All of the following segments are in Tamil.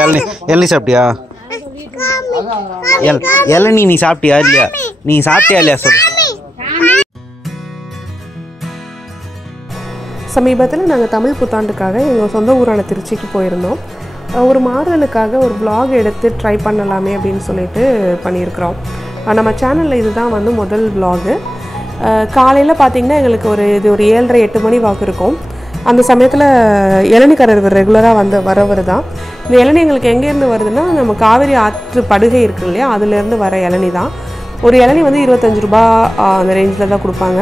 சாப்பிட்டியா? இளநீ சாப்பிட்டியா? இளநீ நீ சாப்பிட்டியா இல்லையா? நீ சாப்பிட்டியா இல்லையா சொல்லு. சமீபத்தில் நாங்கள் தமிழ் புத்தாண்டுக்காக எங்கள் சொந்த ஊரான திருச்சிக்கு போயிருந்தோம். ஒரு மாறுதலுக்காக ஒரு vlog எடுத்து ட்ரை பண்ணலாமே அப்படின்னு சொல்லிட்டு பண்ணியிருக்கிறோம். நம்ம சேனலில் இதுதான் வந்து முதல் vlog. காலையில் பார்த்திங்கன்னா எங்களுக்கு ஒரு 7:30-8 மணி வாக்கு இருக்கும். அந்த சமயத்தில் இளநீக்காரர் ரெகுலராக வரவர் தான். இந்த இளநீ எங்களுக்கு எங்கேருந்து வருதுன்னா, நம்ம காவிரி ஆற்று படுகை இருக்குது இல்லையா, அதுலேருந்து வர இளநீ தான். ஒரு இளநீ வந்து 25 ரூபா அந்த ரேஞ்சில் தான் கொடுப்பாங்க.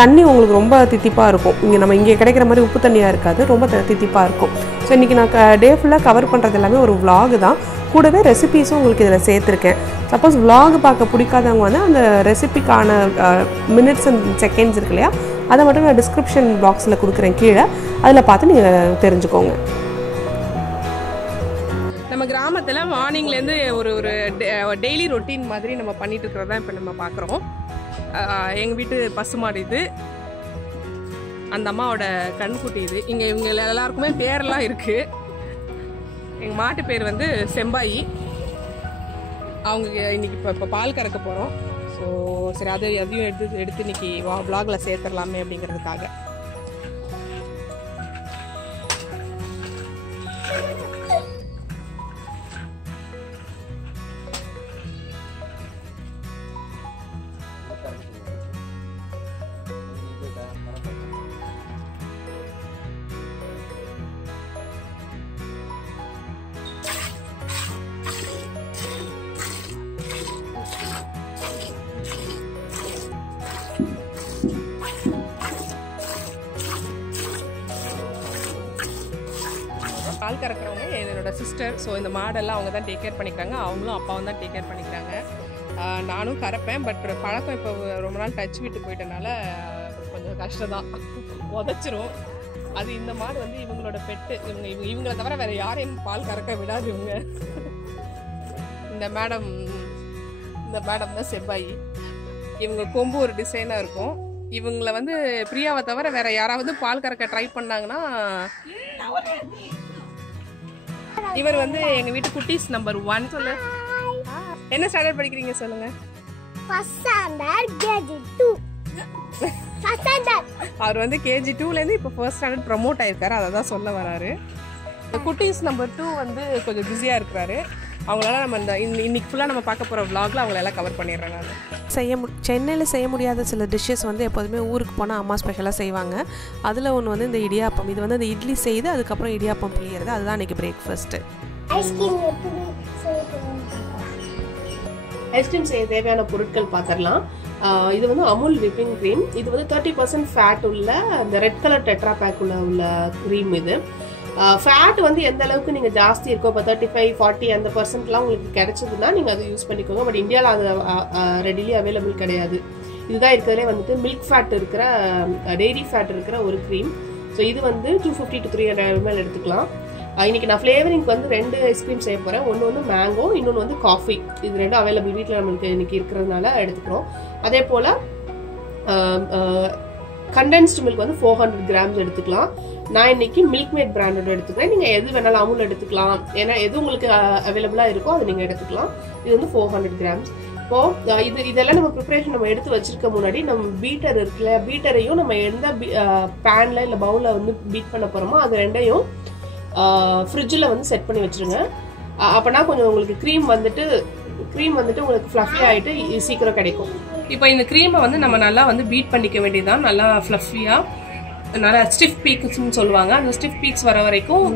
தண்ணி உங்களுக்கு ரொம்ப தித்திப்பாக இருக்கும். இங்கே கிடைக்கிற மாதிரி உப்பு தண்ணியாக இருக்காது, ரொம்ப தித்திப்பாக இருக்கும். ஸோ இன்றைக்கி நான் டே ஃபுல்லாக கவர் பண்ணுறது எல்லாமே ஒரு vlog தான். கூடவே ரெசிபீஸும் உங்களுக்கு இதில் சேர்த்துருக்கேன். சப்போஸ் vlog பார்க்க பிடிக்காதவங்க வந்து அந்த ரெசிபிக்கான மினிட்ஸ் அண்ட் செகண்ட்ஸ் இருக்கு இல்லையா, அதை மட்டும் நான் டிஸ்கிரிப்ஷன் பாக்ஸில் கொடுக்குறேன் கீழே. அதில் பார்த்து நீங்கள் தெரிஞ்சுக்கோங்க. நம்ம கிராமத்தில் மார்னிங்லேருந்து ஒரு டெய்லி ரொட்டீன் மாதிரி நம்ம பண்ணிட்டு இருக்கிறதா இப்போ நம்ம பார்க்குறோம். எங்கள் வீட்டு பசுமாடு இது, அந்த அம்மாவோட கண்குட்டி இது. இவங்க எல்லாருக்குமே பேரெல்லாம் இருக்குது. எங்கள் மாட்டு பேர் வந்து செம்பாயி. அவங்க இன்னைக்கு இப்போ பால் கறக்க போகிறோம். ஸோ சரி, அதையும் எடுத்து இன்னைக்கு vlogல சேர்த்துடலாமே அப்படிங்கிறதுக்காக. பால் கறக்கிறவங்க என்னோட சிஸ்டர். ஸோ இந்த மாடெல்லாம் அவங்க தான் டேக் கேர் பண்ணிக்கிறாங்க. அவங்களும் அப்பாவும் தான் டேக் கேர் பண்ணிக்கிறாங்க. நானும் கறப்பேன். பட் பழக்கம் இப்போ ரொம்ப நாள் டச் விட்டு போயிட்டனால கொஞ்சம் கஷ்டம் தான், உதச்சிரும். அது இந்த மாடு வந்து இவங்களோட பெட்டு. இவங்களை தவிர வேற யாரையும் பால் கறக்க விடாது இவங்க. இந்த மேடம் தான் செவ்வாய். இவங்க கொம்பு ஒரு டிசைனாக இருக்கும். இவங்களை வந்து பிரியாவை தவிர வேற யாராவது பால் கறக்க ட்ரை பண்ணாங்கன்னா, இவர் வந்து எங்க வீட்டு குட்டீஸ் நம்பர் 1. சொல்லு, என்ன ஸ்டாண்டர்ட் படிக்கிறீங்க சொல்லுங்க? அவர் வந்து KG 2லேருந்து இப்போ ஃபர்ஸ்ட் ஸ்டாண்டர்ட் ப்ரமோட் ஆயிருக்காரு. அதை தான் சொல்ல வராரு. குட்டீஸ் நம்பர் 2 வந்து கொஞ்சம் பிஸியாக இருக்கிறாரு. அவங்களால நம்ம இன்னைக்கு ஃபுல்லாக நம்ம பார்க்க போகிற vlogல அவங்களெல்லாம் கவர் பண்ணிடுறேன் நான். சென்னையில் செய்ய முடியாத சில டிஷ்ஷஸ் வந்து எப்போதுமே ஊருக்கு போனால் அம்மா ஸ்பெஷலாக செய்வாங்க. அதில் ஒன்று வந்து இந்த இடியாப்பம். இது வந்து அந்த இட்லி செய்து அதுக்கப்புறம் இடியாப்பம் புளியறது. அதுதான் இன்றைக்கி பிரேக்ஃபாஸ்ட்டு. ஐஸ்கிரீம் செய்ய தேவையான பொருட்கள் பார்த்துடலாம். இது வந்து அமுல் விப்பிங் க்ரீம். இது வந்து 30% ஃபேட் உள்ள அந்த ரெட் கலர் டெட்ரா பேக் உள்ள க்ரீம். இது ஃபேட் வந்து எந்த அளவுக்கு நீங்கள் ஜாஸ்தி இருக்கோ, இப்போ 35-40 அந்த பர்சன்ட்லாம் உங்களுக்கு கிடைச்சதுன்னா நீங்கள் அதை யூஸ் பண்ணிக்கோங்க. பட் இந்தியாவில் அது ரெடிலி அவைலபிள் கிடையாது. இதுதான் இருக்கிறதுலே வந்துட்டு மில்க் ஃபேட் இருக்கிற, டெய்ரி ஃபேட் இருக்கிற ஒரு க்ரீம். ஸோ இது வந்து 250 to 300 ml எடுத்துக்கலாம். இன்னைக்கு நான் ஃப்ளேவரிங்க்கு வந்து 2 ஐஸ்கிரீம் செய்ய போகிறேன். ஒன்று வந்து மேங்கோ, இன்னொன்று வந்து காஃபி. இது 2 அவைலபிள் வீட்டில் நம்மளுக்கு இன்னைக்கு இருக்கிறதுனால எடுத்துக்கிறோம். அதே போல் கண்டென்ஸ்டு மில்க் வந்து 400 grams எடுத்துக்கலாம். நான் இன்னைக்கு மில்க் மேட் பிராண்டோட எடுத்துக்கிறேன். நீங்கள் எது வேணாலும் அமுல் எடுத்துக்கலாம். ஏன்னா எது உங்களுக்கு அவைலபிளாக இருக்கோ அதை நீங்கள் எடுத்துக்கலாம். இது வந்து 400 grams. இப்போ இதெல்லாம் நம்ம ப்ரிப்பரேஷன் நம்ம எடுத்து வச்சிருக்க முன்னாடி நம்ம பீட்டர் இருக்குல்ல, பீட்டரையும் நம்ம எந்த பேன்ல இல்லை பவுலில் வந்து பீட் பண்ண போகிறோமோ அது ரெண்டையும் ஃப்ரிட்ஜில் வந்து செட் பண்ணி வச்சுருங்க. அப்போனா கொஞ்சம் உங்களுக்கு க்ரீம் வந்துட்டு உங்களுக்கு ஃப்ளஃபி ஆகிட்டு சீக்கிரம் கிடைக்கும். இப்போ இந்த க்ரீமை வந்து நம்ம நல்லா வந்து பீட் பண்ணிக்க வேண்டியதுதான். நல்லா ஃப்ளஃபியாக, நல்லா ஸ்டிஃப் பீக்ஸ்ன்னு சொல்லுவாங்க. அந்த ஸ்டிஃப் பீக்ஸ் வர வரைக்கும்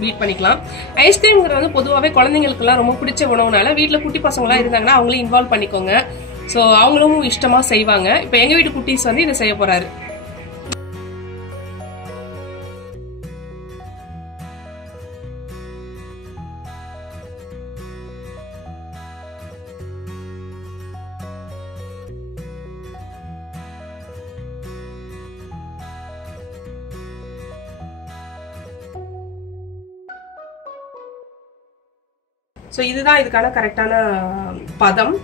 பீட் பண்ணிக்கலாம். ஐஸ்கிரீம்ங்கிறது வந்து பொதுவாகவே குழந்தைங்களுக்குலாம் ரொம்ப பிடிச்ச உணவுனால வீட்டில் குட்டி பசங்களாம் இருந்தாங்கன்னா அவங்களையும் இன்வால்வ் பண்ணிக்கோங்க. ஸோ அவங்களும் இஷ்டமாக செய்வாங்க. இப்போ எங்கள் வீட்டு குட்டீஸ் வந்து இதை செய்ய போகிறாரு. ஸோ இதுதான் இதுக்கான கரெக்டான பதம்.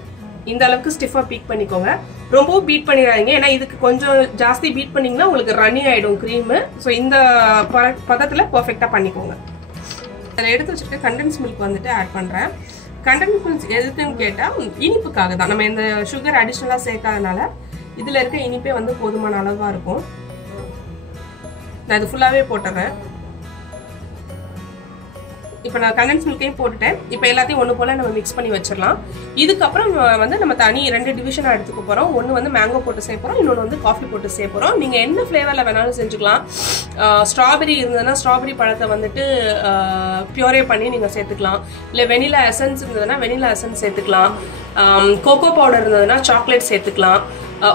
இந்த அளவுக்கு ஸ்டிஃபாக பீக் பண்ணிக்கோங்க. ரொம்பவும் பீட் பண்ணிடாதீங்க, ஏன்னா இதுக்கு கொஞ்சம் ஜாஸ்தி பீட் பண்ணிங்கன்னா உங்களுக்கு ரன்னி ஆகிடும் க்ரீமு. ஸோ இந்த பதத்தில் பர்ஃபெக்டாக பண்ணிக்கோங்க. அதில் எடுத்து வச்சுருக்க கண்டென்ஸ் மில்க் வந்துட்டு ஆட் பண்ணுறேன். கண்டென்ஸ் மில்க் எதுக்குன்னு கேட்டால் இனிப்புக்காக தான். நம்ம இந்த சுகர் அடிஷ்னலாக சேர்க்காதனால இதில் இருக்க இனிப்பே வந்து போதுமான அளவாக இருக்கும். நான் இது ஃபுல்லாகவே போட்டுறேன். இப்போ நான் கண்டென்ஸ் மில்கையும் போட்டுட்டேன். இப்போ எல்லாத்தையும் ஒன்று போல் நம்ம மிக்ஸ் பண்ணி வச்சிடலாம். இதுக்கப்புறம் வந்து நம்ம தனி 2 டிவிஷனாக எடுத்துக்க போகிறோம். ஒன்று வந்து மேங்கோ போட்டு செய்ய போகிறோம், இன்னொன்று வந்து காஃபி போட்டு செய்ய போகிறோம். நீங்கள் என்ன ஃப்ளேவரில் வேணாலும் செஞ்சுக்கலாம். ஸ்ட்ராபெரி இருந்ததுன்னா ஸ்ட்ராபெரி பழத்தை வந்துட்டு பியூரே பண்ணி நீங்கள் சேர்த்துக்கலாம். இல்லை வெனிலா எசன்ஸ் இருந்ததுன்னா வெனிலா எசன்ஸ் சேர்த்துக்கலாம். கோகோ பவுடர் இருந்ததுன்னா சாக்லேட் சேர்த்துக்கலாம்.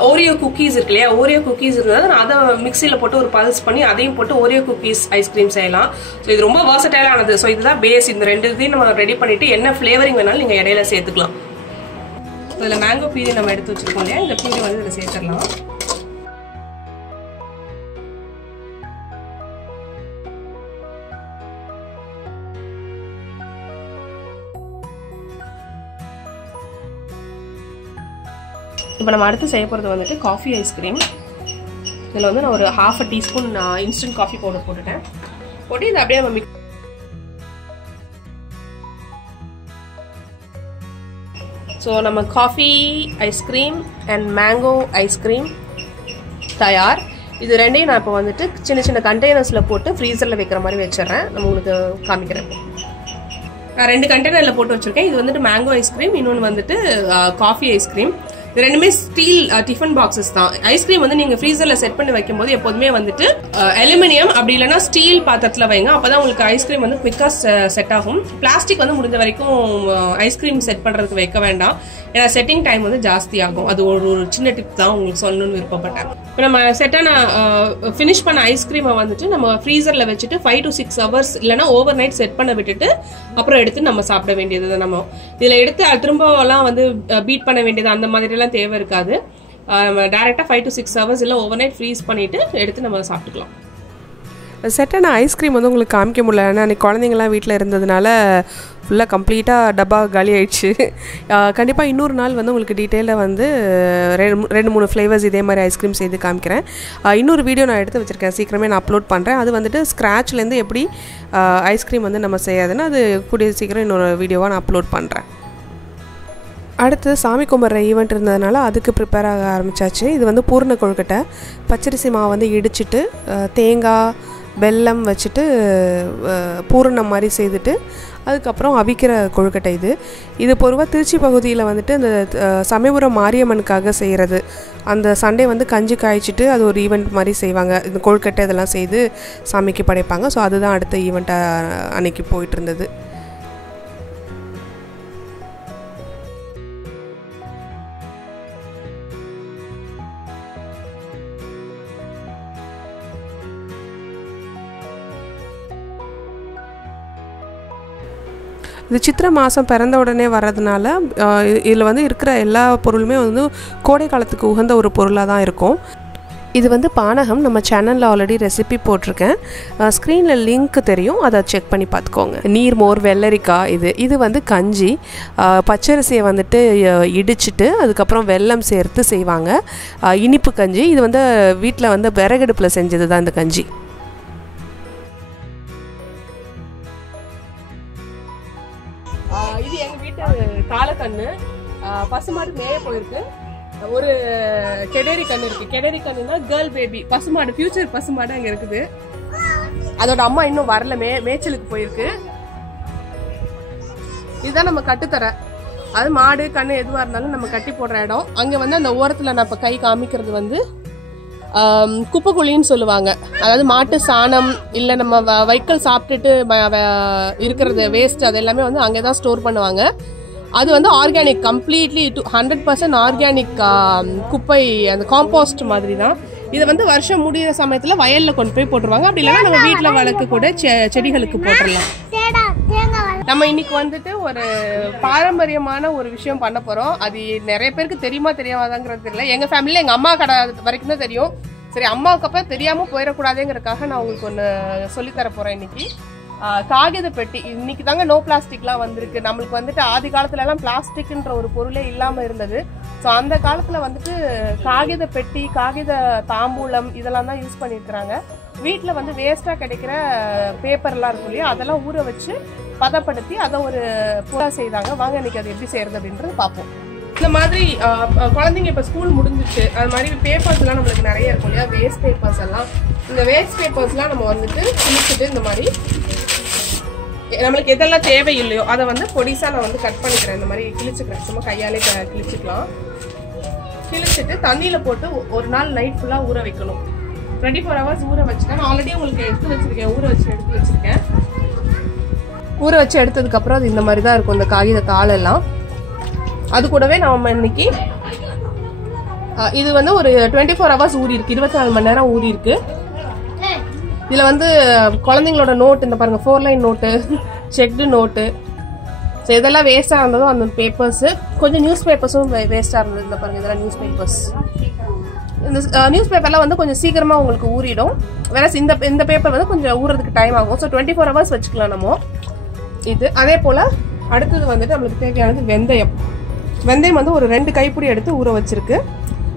ஓரியோ குக்கீஸ் இருக்கு இல்லையா, ஓரியோ குக்கீஸ் இருந்தது அதை மிக்சியில் போட்டு ஒரு பல்ஸ் பண்ணி அதையும் போட்டு ஓரியோ குக்கீஸ் ஐஸ்கிரீம் செய்யலாம். ஸோ இது ரொம்ப வாசட்டைலானது. ஸோ இதுதான் பேஸ். இந்த 2 இதையும் நம்ம ரெடி பண்ணிட்டு என்ன ஃப்ளேவரிங் வேணாலும் நீங்கள் இடையில சேர்த்துக்கலாம். இதில் மேங்கோ பியூரி நம்ம எடுத்து வச்சிருக்கோம் இல்லையா, இந்த பியூரி வந்து இதில் சேர்த்துடலாம். இப்போ நம்ம அடுத்து செய்ய போகிறது வந்துட்டு காஃபி ஐஸ்கிரீம். இதில் வந்து நான் ஒரு 1/2 டீஸ்பூன் இன்ஸ்டன்ட் காஃபி பவுடர் போட்டுட்டேன். போட்டு இதை அப்படியே நம்ம ஸோ நம்ம coffee ice cream and mango ice cream தயார். இது ரெண்டையும் நான் இப்போ வந்துட்டு சின்ன சின்ன கண்டெய்னர்ஸில் போட்டு ஃப்ரீசரில் வைக்கிற மாதிரி வச்சிடறேன். நம்ம உங்களுக்கு காமிக்கிறேன். நான் 2 கண்டெய்னரில் போட்டு வச்சுருக்கேன். இது வந்துட்டு மேங்கோ ஐஸ்கிரீம், இன்னொன்று வந்துட்டு காஃபி ஐஸ்கிரீம். இது ரெண்டுமே ஸ்டீல் டிஃபன் பாக்ஸஸ் தான். ஐஸ்கிரீம் வந்து நீங்க ஃப்ரீசர்ல செட் பண்ணி வைக்கும் போது எப்போதுமே வந்துட்டு அலுமினியம் அப்படி இல்லைன்னா ஸ்டீல் பாத்திரத்துல வைங்க. அப்பதான் உங்களுக்கு ஐஸ்கிரீம் வந்து குவிக்கா செட் ஆகும். பிளாஸ்டிக் வந்து முடிஞ்ச வரைக்கும் ஐஸ்கிரீம் செட் பண்றதுக்கு வைக்க வேண்டாம். ஏன்னா செட்டிங் டைம் வந்து ஜாஸ்தி ஆகும். அது ஒரு சின்ன டிப் தான் உங்களுக்கு சொல்லணும்னு விருப்பப்பட்டேன். இப்போ நம்ம செட்டான ஃபினிஷ் பண்ண ஐஸ்கிரீமை வந்துட்டு நம்ம ஃப்ரீசர்ல வச்சுட்டு 5 to 6 hours இல்லைன்னா ஓவர் நைட் செட் பண்ண விட்டுட்டு அப்புறம் எடுத்து நம்ம சாப்பிட வேண்டியது. நம்ம இதுல எடுத்து திரும்பலாம் வந்து பீட் பண்ண வேண்டியது அந்த மாதிரி எல்லாம் தேவை இருக்காது. டைரக்டா 5 to 6 hours இல்லை ஓவர் நைட் ஃப்ரீஸ் பண்ணிட்டு எடுத்து நம்ம சாப்பிட்டுக்கலாம். செட்டான ஐஸ்கிரீம் வந்து உங்களுக்கு காமிக்க முடியல. ஏன்னா அன்றைக்கி குழந்தைங்களாம் வீட்டில் இருந்ததுனால ஃபுல்லாக கம்ப்ளீட்டாக டப்பா காலி ஆயிடுச்சு. கண்டிப்பாக இன்னொரு நாள் வந்து உங்களுக்கு டீட்டெயிலாக வந்து 2-3 ஃப்ளேவர்ஸ் இதே மாதிரி ஐஸ்கிரீம் செய்து காமிக்கிறேன். இன்னொரு வீடியோ நான் எடுத்து வச்சுருக்கேன், சீக்கிரமே நான் அப்லோட் பண்ணுறேன். அது வந்துட்டு ஸ்க்ராட்ச்லேருந்து எப்படி ஐஸ்கிரீம் வந்து நம்ம செய்யாதுன்னு அது கூடிய சீக்கிரம் இன்னொரு வீடியோவாக நான் அப்லோட் பண்ணுறேன். அடுத்து சாமி கும்பிட்ற ஈவெண்ட் இருந்ததுனால அதுக்கு ப்ரிப்பேர் ஆக ஆரம்பித்தாச்சு. இது வந்து பூர்ண கொழுக்கட்டை. பச்சரிசி மாவு வந்து இடிச்சிட்டு தேங்காய் வெல்லம் வச்சுட்டு பூரணம் மாதிரி செய்துட்டு அதுக்கப்புறம் அவிக்கிற கொழுக்கட்டை இது பொதுவாக திருச்சி பகுதியில் வந்துட்டு அந்த சமயபுரம் மாரியம்மனுக்காக செய்கிறது. அந்த சண்டே வந்து கஞ்சி காய்ச்சிட்டு அது ஒரு ஈவெண்ட் மாதிரி செய்வாங்க. இந்த கொழுக்கட்டை இதெல்லாம் செய்து சாமிக்கு படைப்பாங்க. ஸோ அதுதான் அடுத்த ஈவெண்ட்டாக அன்றைக்கி போயிட்டு இருந்தது. இது சித்திரை மாதம் பிறந்த உடனே வர்றதுனால இதில் வந்து இருக்கிற எல்லா பொருளுமே வந்து கோடை காலத்துக்கு உகந்த ஒரு பொருளாக தான் இருக்கும். இது வந்து பானகம். நம்ம சேனலில் ஆல்ரெடி ரெசிபி போட்டிருக்கேன், ஸ்க்ரீனில் லிங்க் தெரியும், அதை செக் பண்ணி பார்த்துக்கோங்க. நீர்மோர் வெள்ளரிக்காய் இது வந்து கஞ்சி. பச்சரிசியை வந்துட்டு இடிச்சிட்டு அதுக்கப்புறம் வெல்லம் சேர்த்து செய்வாங்க. இனிப்பு கஞ்சி. இது வந்து வீட்டில் வந்து விறகடுப்பில் செஞ்சது தான் இந்த கஞ்சி. இது எங்க வீட்டு காலக்கண்ணு. பசுமாடு மேய போயிருக்கு. ஒரு கெடேரி கண்ணு இருக்கு. கெடேரி கண்ணுனா கேர்ள் பேபி பசுமாடு, ஃபியூச்சர் பசுமாடு அங்க இருக்குது. அதோட அம்மா இன்னும் வரல, மேய்ச்சலுக்கு போயிருக்கு. இதுதான் நம்ம கட்டுத்தர. அது மாடு கண்ணு எதுவா இருந்தாலும் நம்ம கட்டி போடுற இடம். அங்க வந்து அந்த ஓரத்துல நான் இப்ப கை காமிக்கிறது வந்து குப்பைக்குழின்னு சொல்லுவாங்க. அதாவது மாட்டு சாணம் இல்லை நம்ம வைக்கல் சாப்பிட்டுட்டு இருக்கிறது வேஸ்ட் அது எல்லாமே வந்து அங்கே தான் ஸ்டோர் பண்ணுவாங்க. அது வந்து ஆர்கானிக், கம்ப்ளீட்லி 100% ஆர்கானிக் குப்பை, அந்த காம்போஸ்ட் மாதிரி தான். இதை வந்து வருஷம் முடிகிற சமயத்தில் வயலில் கொண்டு போய் போட்டுருவாங்க. அப்படி இல்லைன்னா நம்ம வீட்டில் வளர்க்க கூட செடிகளுக்கு போட்டுடலாம். நம்ம இன்னைக்கு வந்துட்டு ஒரு பாரம்பரியமான ஒரு விஷயம் பண்ண போறோம். அது நிறைய பேருக்கு தெரியுமா தெரியாதாங்கிறது தெரியல. எங்க ஃபேமிலியில எங்க அம்மா கடை வரைக்கும் தான் தெரியும். சரி, அம்மாவுக்கு அப்புறம் தெரியாம போயிடக்கூடாதுங்கிறதுக்காக நான் உங்களுக்கு ஒன்று சொல்லித்தர போறேன். இன்னைக்கு காகித பெட்டி. இன்னைக்கு தாங்க நோ பிளாஸ்டிக்லாம் வந்திருக்கு. நம்மளுக்கு வந்துட்டு ஆதி காலத்துல எல்லாம் பிளாஸ்டிக்ன்ற ஒரு பொருளே இல்லாம இருந்தது. ஸோ அந்த காலத்துல வந்துட்டு காகித பெட்டி, காகித தாம்பூலம் இதெல்லாம் தான் யூஸ் பண்ணியிருக்கிறாங்க. வீட்டில் வந்து வேஸ்ட்டாக கிடைக்கிற பேப்பர்லாம் இருக்கும் இல்லையா, அதெல்லாம் ஊற வச்சு பதப்படுத்தி அதை ஒரு பொருளா செய்தாங்க. வாங்க இன்னைக்கு அது எப்படி செய்யறது அப்படின்றது பார்ப்போம். இந்த மாதிரி குழந்தைங்க இப்போ ஸ்கூல் முடிஞ்சிச்சு, அது மாதிரி பேப்பர்ஸ்லாம் நம்மளுக்கு நிறைய இருக்கும் இல்லையா, வேஸ்ட் பேப்பர்ஸ் எல்லாம். இந்த வேஸ்ட் பேப்பர்ஸ்லாம் நம்ம வந்துட்டு கிழிச்சிட்டு இந்த மாதிரி நம்மளுக்கு எதெல்லாம் தேவை இல்லையோ அதை வந்து பொடிசா நான் வந்து கட் பண்ணிக்கிறேன். இந்த மாதிரி கிழிச்சுக்கிறேன், சும்மா கையாலே கிழிச்சுக்கலாம். கிழிச்சிட்டு தண்ணியில போட்டு ஒரு நாள் நைட் ஃபுல்லா ஊற வைக்கணும். 24 hours ஊற வச்சுட்டேன். நான் ஆல்ரெடி உங்களுக்கு எடுத்து வச்சிருக்கேன், ஊற வச்சிருக்கேன். ஊற வச்சு எடுத்ததுக்கு அப்புறம் அது இந்த மாதிரி தான் இருக்கும், இந்த காகித தாள் எல்லாம். அது கூடவே நம்ம இன்னைக்கு இது வந்து ஒரு 24 hours ஊறி இருக்கு, 24 மணி நேரம் ஊறி இருக்கு. இதுல வந்து குழந்தைங்களோட நோட் இந்த பாருங்க, 4 line note, checked note, so இதெல்லாம் வேஸ்டா இருந்ததும் அந்த பேப்பர்ஸ், கொஞ்சம் நியூஸ் பேப்பர்ஸும் வேஸ்டா இருந்தது. இந்த பாருங்க, இதெல்லாம் நியூஸ் பேப்பர்ஸ். இந்த நியூஸ் பேப்பர்லாம் வந்து கொஞ்சம் சீக்கிரமா உங்களுக்கு ஊறிடும். வேற இந்த பேப்பர் வந்து கொஞ்சம் ஊறதுக்கு டைம் ஆகும். ஸோ 24 hours வச்சுக்கலாம் நம்ம இது. அதே போல அடுத்தது வந்துட்டு நம்மளுக்கு தேவையானது வெந்தயம். வெந்தயம் வந்து ஒரு 2 கைப்பிடி எடுத்து ஊற வச்சிருக்கு.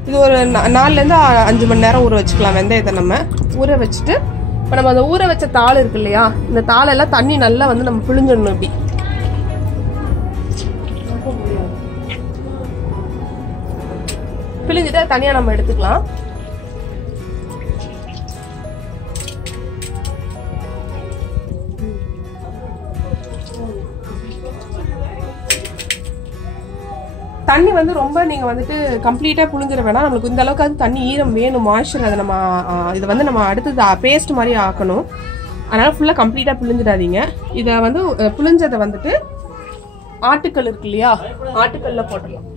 இது ஒரு 4லேருந்து 5 மணி நேரம் ஊற வச்சுக்கலாம் வெந்தயத்தை. நம்ம ஊற வச்சுட்டு இப்போ நம்ம அந்த ஊற வச்ச தாள் இருக்கு இல்லையா, இந்த தாளெல்லாம் தண்ணி நல்லா வந்து நம்ம பிழிஞ்சிடணும். இப்படி பிழிஞ்சிட்டு தனியா நம்ம எடுத்துக்கலாம். தண்ணி வந்து ரொம்ப நீங்க வந்துட்டு கம்ப்ளீட்டா புழிஞ்சிட வேணாம். நம்மளுக்கு இந்த அளவுக்கு தண்ணி ஈரம் வேணும், மாய்ஸ்சர். அதை நம்ம இதை வந்து நம்ம அடுத்தது பேஸ்ட் மாதிரி ஆக்கணும். அதனால ஃபுல்லா கம்ப்ளீட்டா புழிஞ்சிடாதீங்க. இதை வந்து புழிஞ்சதை வந்துட்டு ஆட்டுக்கல் இருக்கு இல்லையா, ஆட்டுக்கல்ல போட்டுடலாம்.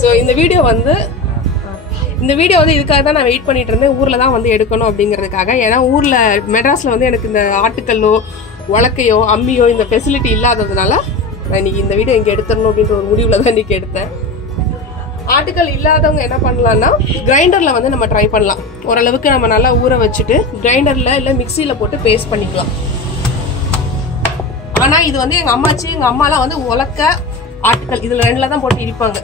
ஸோ இந்த வீடியோ வந்து இதுக்காக தான் நான் வெயிட் பண்ணிட்டு இருந்தேன். ஊரில் தான் வந்து எடுக்கணும் அப்படிங்கிறதுக்காக. ஏன்னா ஊரில் மெட்ராஸில் வந்து எனக்கு இந்த ஆட்டுக்கல்லோ உலக்கையோ அம்மியோ இந்த ஃபெசிலிட்டி இல்லாததுனால நான் இன்னைக்கு இந்த வீடியோ இங்கே எடுத்துடணும் அப்படின்ற ஒரு முடிவில் தான் இன்னைக்கு எடுத்தேன். ஆட்டுக்கல் இல்லாதவங்க என்ன பண்ணலாம்னா கிரைண்டரில் வந்து நம்ம ட்ரை பண்ணலாம். ஓரளவுக்கு நம்ம நல்லா ஊற வச்சுட்டு கிரைண்டரில் இல்லை மிக்சியில் போட்டு பேஸ்ட் பண்ணிக்கலாம். ஆனால் இது வந்து எங்கள் அம்மாலாம் வந்து உலக்க ஆட்டுக்கல் இதில் 2ல தான் போட்டு இடிப்பாங்க.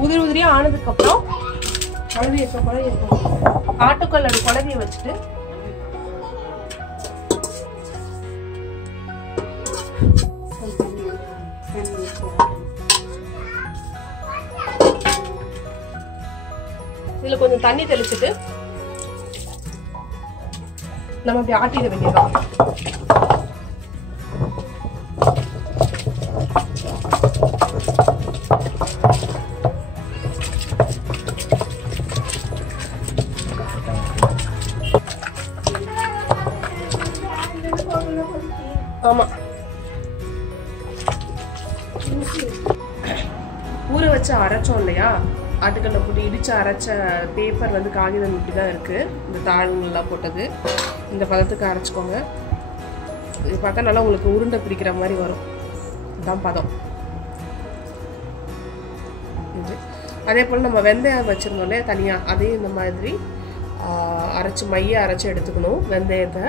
உதிரி உதிரியா ஆனதுக்கு அப்புறம் ஆட்டுக்கல் குழவிய வச்சுட்டு இதுல கொஞ்சம் தண்ணி தெளிச்சுட்டு நம்ம இப்படி ஆட்டிட வேண்டியதான். ஆமா, ஊற வச்சு அரைச்சோம் இல்லையா, ஆட்டுக்கல்ல போட்டு இடிச்சு அரைச்ச பேப்பர் வந்து காகிதம் இப்படி தான் இருக்கு. இந்த தாழ்லாம் போட்டது இந்த பதத்துக்கு அரைச்சிக்கோங்க. இது பார்த்தா நல்லா உங்களுக்கு உருண்டை பிடிக்கிற மாதிரி வரும். இதுதான் பதம். இது அதே போல் நம்ம வெந்தயம் வச்சிருந்தோம் இல்லையா தனியாக, அதையும் இந்த மாதிரி மைய அரைச்சி எடுத்துக்கணும் வெந்தயத்தை.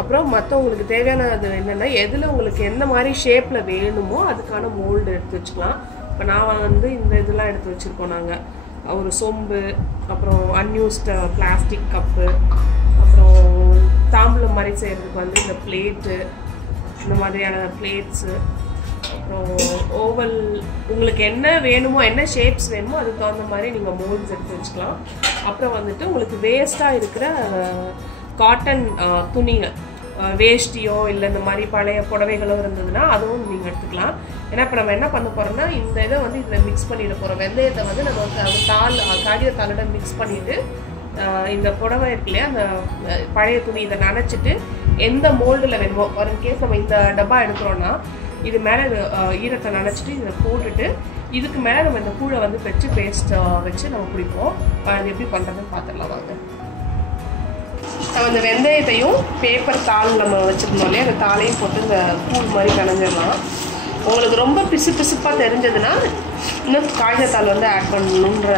அப்புறம் உங்களுக்கு தேவையானது என்னென்னா, எதில் உங்களுக்கு எந்த மாதிரி ஷேப்பில் வேணுமோ அதுக்கான மோல்டு எடுத்து வச்சுக்கலாம். இப்போ நான் வந்து இந்த இதெல்லாம் எடுத்து வச்சுருக்கோம் நாங்கள். ஒரு சொம்பு, அப்புறம் அன்யூஸ்டு பிளாஸ்டிக் கப்பு, அப்புறம் தாம்பூலம் மாதிரி செய்கிறதுக்கு வந்து இந்த பிளேட்டு, இந்த மாதிரியான பிளேட்ஸு, அப்புறம் ஓவல், உங்களுக்கு என்ன வேணுமோ என்ன ஷேப்ஸ் வேணுமோ அதுக்கு தகுந்த மாதிரி நீங்கள் மோல்ட்ஸ் எடுத்து வச்சுக்கலாம். அப்புறம் வந்துட்டு உங்களுக்கு வேஸ்ட்டாக இருக்கிற காட்டன் துணிகள், வேஷ்டியோ இல்லை இந்த மாதிரி பழைய புடவைகளோ இருந்ததுன்னா அதுவும் நீங்கள் எடுத்துக்கலாம். ஏன்னா இப்போ நம்ம என்ன பண்ண போகிறோம்னா இந்த இதை வந்து இதில் மிக்ஸ் பண்ணிட போகிறோம். வெந்தயத்தை வந்து நம்ம காகித தாளோட மிக்ஸ் பண்ணிவிட்டு இந்த புடவை இருக்கு இல்லையா, அந்த பழைய துணி இதை நனைச்சிட்டு எந்த மோல்டில் வேணுமோ, ஒரு கேஸ் நம்ம இந்த டப்பா எடுக்கிறோன்னா இது மேலே ஈரத்தை நனைச்சிட்டு இதை போட்டுட்டு இதுக்கு மேலே நம்ம இந்த கூழை வந்து வச்சு பேஸ்ட் வச்சு நம்ம குடிப்போம். அது எப்படி பண்ணுறதுன்னு பார்த்துடலாம் வாங்க. நம்ம இந்த வெந்தயத்தையும் பேப்பர் தாள் நம்ம வச்சுருந்தோம் இல்லையா, அந்த தாளையும் போட்டு இந்த கூழ் மாதிரி கலந்துடலாம். உங்களுக்கு ரொம்ப பிசுப்பாக தெரிஞ்சதுன்னா இன்னும் காகிதத்தாள் வந்து ஆட் பண்ணணுன்ற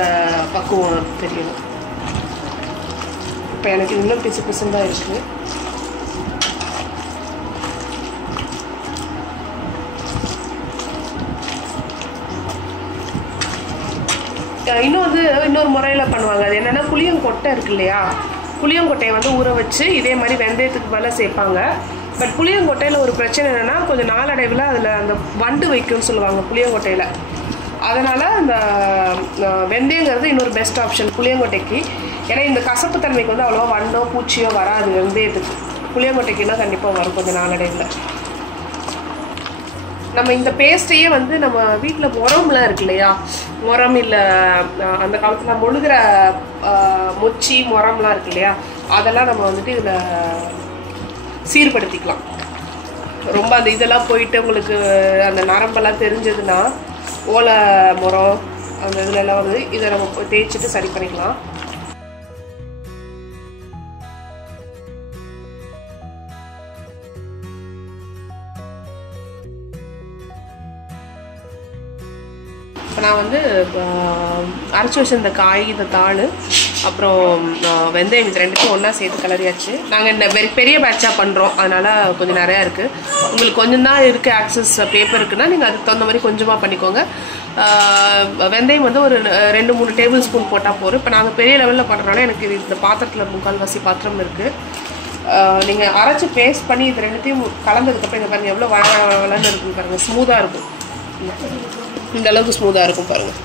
பக்குவம் தெரியணும். இப்போ எனக்கு இன்னும் பிசுன்னு தான் இருக்குது. இன்னும் வந்து இன்னொரு முறையில் பண்ணுவாங்க. அது என்னென்னா புளியங்கொட்டை இருக்கு இல்லையா, புளியங்கொட்டையை வந்து ஊற வச்சு இதே மாதிரி வெந்தயத்துக்கு மேலே சேர்ப்பாங்க. பட் புளியங்கொட்டையில் ஒரு பிரச்சனை என்னென்னா கொஞ்சம் நாளடைவில் அதில் அந்த வண்டு வைக்கும்னு சொல்லுவாங்க புளியங்கொட்டையில். அதனால் அந்த வெந்தயங்கிறது இன்னொரு பெஸ்ட் ஆப்ஷன் புளியங்கொட்டைக்கு. ஏன்னா இந்த கசப்பு தன்மைக்கு வந்து அவ்வளோவா வண்டோ பூச்சியோ வராது வெந்தயத்துக்கு. புளியங்கொட்டைக்குன்னா கண்டிப்பாக வரும் கொஞ்சம் நாளடைவில். நம்ம இந்த பேஸ்ட்டையே வந்து நம்ம வீட்டில் உரம்லாம் இருக்கு இல்லையா, உரம் இல்லை அந்த காலத்தில் மொழுகிற மொச்சி முரம்லாம் இருக்கு இல்லையா, அதெல்லாம் நம்ம வந்துட்டு இதில் சீர்படுத்திக்கலாம். ரொம்ப அந்த இதெல்லாம் போயிட்டு உங்களுக்கு அந்த நரம்பெல்லாம் தெரிஞ்சதுன்னா ஓலை முறம் அந்த இதுலலாம் வந்து இதை நம்ம தேய்ச்சிட்டு சரி பண்ணிக்கலாம். இப்போ நான் வந்து அரைச்சி வச்சிருந்த காய், இந்த தாள், அப்புறம் வெந்தயம், இது ரெண்டுக்கும் ஒன்றா சேர்த்து கலரியாச்சு. நாங்கள் இந்த பெரிய பேட்சாக பண்ணுறோம், அதனால் கொஞ்சம் நிறையா இருக்குது. உங்களுக்கு கொஞ்சம் தான் இருக்குது ஆக்சஸ் பேப்பர் இருக்குன்னா நீங்கள் அதுக்கு தகுந்த மாதிரி கொஞ்சமாக பண்ணிக்கோங்க. வெந்தயம் வந்து ஒரு 2-3 டேபிள் ஸ்பூன் போட்டால் போதும். இப்போ நாங்கள் பெரிய லெவலில் பண்ணுறதுனால எனக்கு இந்த பாத்திரத்தில் 3/4 பாத்திரம் இருக்குது. நீங்கள் அரைச்சி பேஸ்ட் பண்ணி இது ரெண்டுத்தையும் கலந்ததுக்கப்புறம் இங்கே பாருங்கள் எவ்வளோ வளன்னு இருக்குன்னு பாருங்கள். ஸ்மூத்தாக இருக்கும், இந்த அளவுக்கு ஸ்மூத்தாக இருக்கும் பாருங்கள்.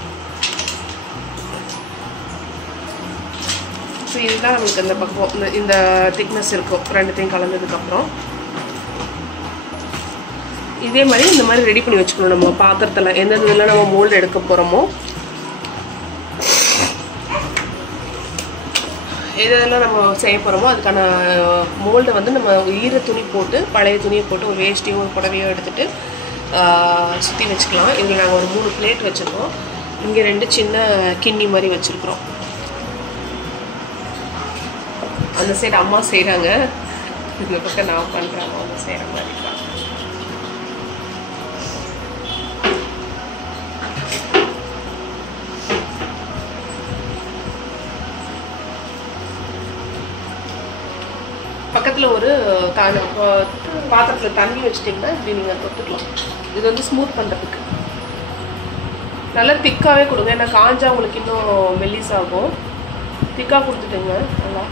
ஸோ இதுதான் நம்மளுக்கு இந்த பக்கம் இந்த திக்னஸ் இருக்கும் ரெண்டுத்தையும் கலந்ததுக்கப்புறம். இதே மாதிரி இந்த மாதிரி ரெடி பண்ணி வச்சுக்கணும் நம்ம பாத்திரத்தில். எந்த இதில் நம்ம மோல்டு எடுக்க போகிறோமோ எதெல்லாம் நம்ம செய்ய போகிறோமோ அதுக்கான மோல்டை வந்து நம்ம ஈர துணி போட்டு, பழைய துணியை போட்டு ஒரு வேஷ்டியோ ஒரு புடவையோ எடுத்துகிட்டு சுற்றி வச்சுக்கலாம். இதில் நாங்கள் ஒரு 3 பிளேட் வச்சுருக்கோம். இங்கே 2 சின்ன கிண்ணி மாதிரி வச்சுருக்குறோம். அந்த சைடு அம்மா செய்கிறாங்க, இந்த பக்கம் நான் பண்ணுறாங்க அவங்க செய்கிற மாதிரி. பக்கத்தில் ஒரு பாத்திரத்தில் தண்ணி வச்சுட்டிங்கன்னா இப்படி நீங்கள் தொட்டுக்கலாம். இது வந்து ஸ்மூத் பண்ணுறதுக்கு நல்லா திக்காகவே கொடுங்க. ஏன்னா காஞ்சா உங்களுக்கு இன்னும் மெல்லிஸாகும். திக்காக கொடுத்துட்டுங்க நல்லா.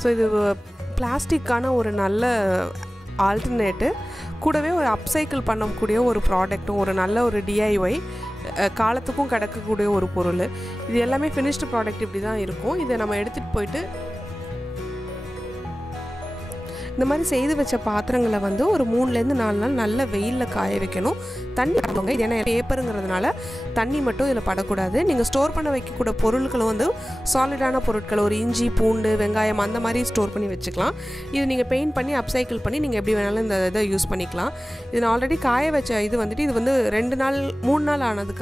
ஸோ இது பிளாஸ்டிக்கான ஒரு நல்ல ஆல்டர்னேட்டு, கூடவே ஒரு அப்சைக்கிள் பண்ணக்கூடிய ஒரு ப்ராடக்ட்டும், ஒரு நல்ல ஒரு டிஐஒய் காலத்துக்கும் கிடக்கக்கூடிய ஒரு பொருள். இது எல்லாமே ஃபினிஷ்டு ப்ராடக்ட் இப்படி தான் இருக்கும். இதை நம்ம எடுத்துகிட்டு போயிட்டு இந்த மாதிரி செய்து வச்ச பாத்திரங்களை வந்து ஒரு 3-4 நாள் நல்ல வெயிலில் காய வைக்கணும். தண்ணி படுங்க, இது ஏன்னா பேப்பருங்கிறதுனால தண்ணி மட்டும் இதில் படக்கூடாது. நீங்கள் ஸ்டோர் பண்ண வைக்கக்கூடிய பொருட்களும் வந்து சாலிடான பொருட்கள், ஒரு இஞ்சி, பூண்டு, வெங்காயம் அந்த மாதிரி ஸ்டோர் பண்ணி வச்சுக்கலாம். இது நீங்கள் பெயிண்ட் பண்ணி அப்சைக்கிள் பண்ணி நீங்கள் எப்படி வேணாலும் இந்த இதை யூஸ் பண்ணிக்கலாம். இது நான் ஆல்ரெடி காய வச்ச இது வந்துட்டு இது வந்து 3 நாள் ஆனது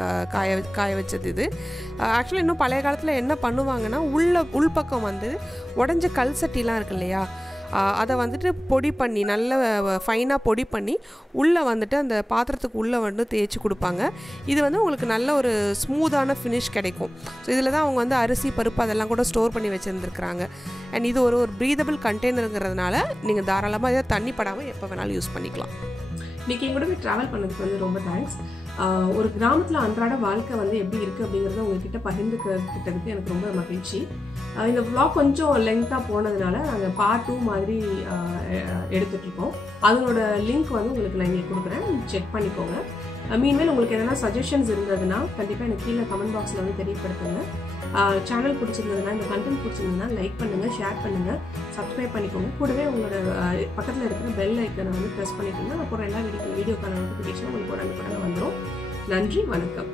காய வச்சது. இது ஆக்சுவலாக இன்னும் பழைய காலத்தில் என்ன பண்ணுவாங்கன்னா உள்பக்கம் வந்து உடஞ்ச கல் சட்டிலாம் இருக்கு இல்லையா, அதை வந்துட்டு பொடி பண்ணி நல்ல ஃபைனாக பொடி பண்ணி உள்ளே வந்துட்டு அந்த பாத்திரத்துக்கு உள்ளே வந்து தேய்ச்சி கொடுப்பாங்க. இது வந்து உங்களுக்கு நல்ல ஒரு ஸ்மூத்தான ஃபினிஷ் கிடைக்கும். ஸோ இதில் தான் அவங்க வந்து அரிசி, பருப்பு அதெல்லாம் கூட ஸ்டோர் பண்ணி வச்சுருந்துருக்குறாங்க. அண்ட் இது ஒரு ப்ரீதபிள் கண்டெய்னருங்கிறதுனால நீங்கள் தாராளமாக இதை தண்ணி படாமல் எப்போ வேணாலும் யூஸ் பண்ணிக்கலாம். இன்றைக்கி கூட போய் ட்ராவல் பண்ணதுக்கு வந்து ரொம்ப தேங்க்ஸ். ஒரு கிராமத்தில் அன்றாட வாழ்க்கை வந்து எப்படி இருக்குது அப்படிங்கிறத உங்கள்கிட்ட பகிர்ந்துக்கிட்டதுக்கு எனக்கு ரொம்ப மகிழ்ச்சி. இந்த vlog கொஞ்சம் லெங்க்த்தாக போனதுனால நாங்கள் பார்ட் 2 மாதிரி எடுத்துகிட்ருக்கோம். அதனோட லிங்க் வந்து உங்களுக்கு நான் இங்கே கொடுக்குறேன், செக் பண்ணிக்கோங்க. மீன்மேல் உங்களுக்கு எதனா சஜஷன்ஸ் இருந்ததுன்னா கண்டிப்பாக எனக்கு கீழே கமெண்ட் பாக்ஸில் வந்து தெரியப்படுத்துங்க. சேனல் பிடிச்சிருந்ததுன்னா, இந்த கண்டென்ட் பிடிச்சிருந்ததுன்னா லைக் பண்ணுங்கள், ஷேர் பண்ணுங்கள், சப்ஸ்கிரைப் பண்ணிக்கோங்க. கூடவே உங்களோட பக்கத்தில் இருக்கிற பெல் ஐக்கனை வந்து ப்ரெஸ் பண்ணிட்டீங்கன்னா அப்புறம் எல்லா வீடியோக்கான நோட்டிஃபிகேஷன் உங்களுக்கு உடனுக்குடன் வந்துடும். நன்றி, வணக்கம்.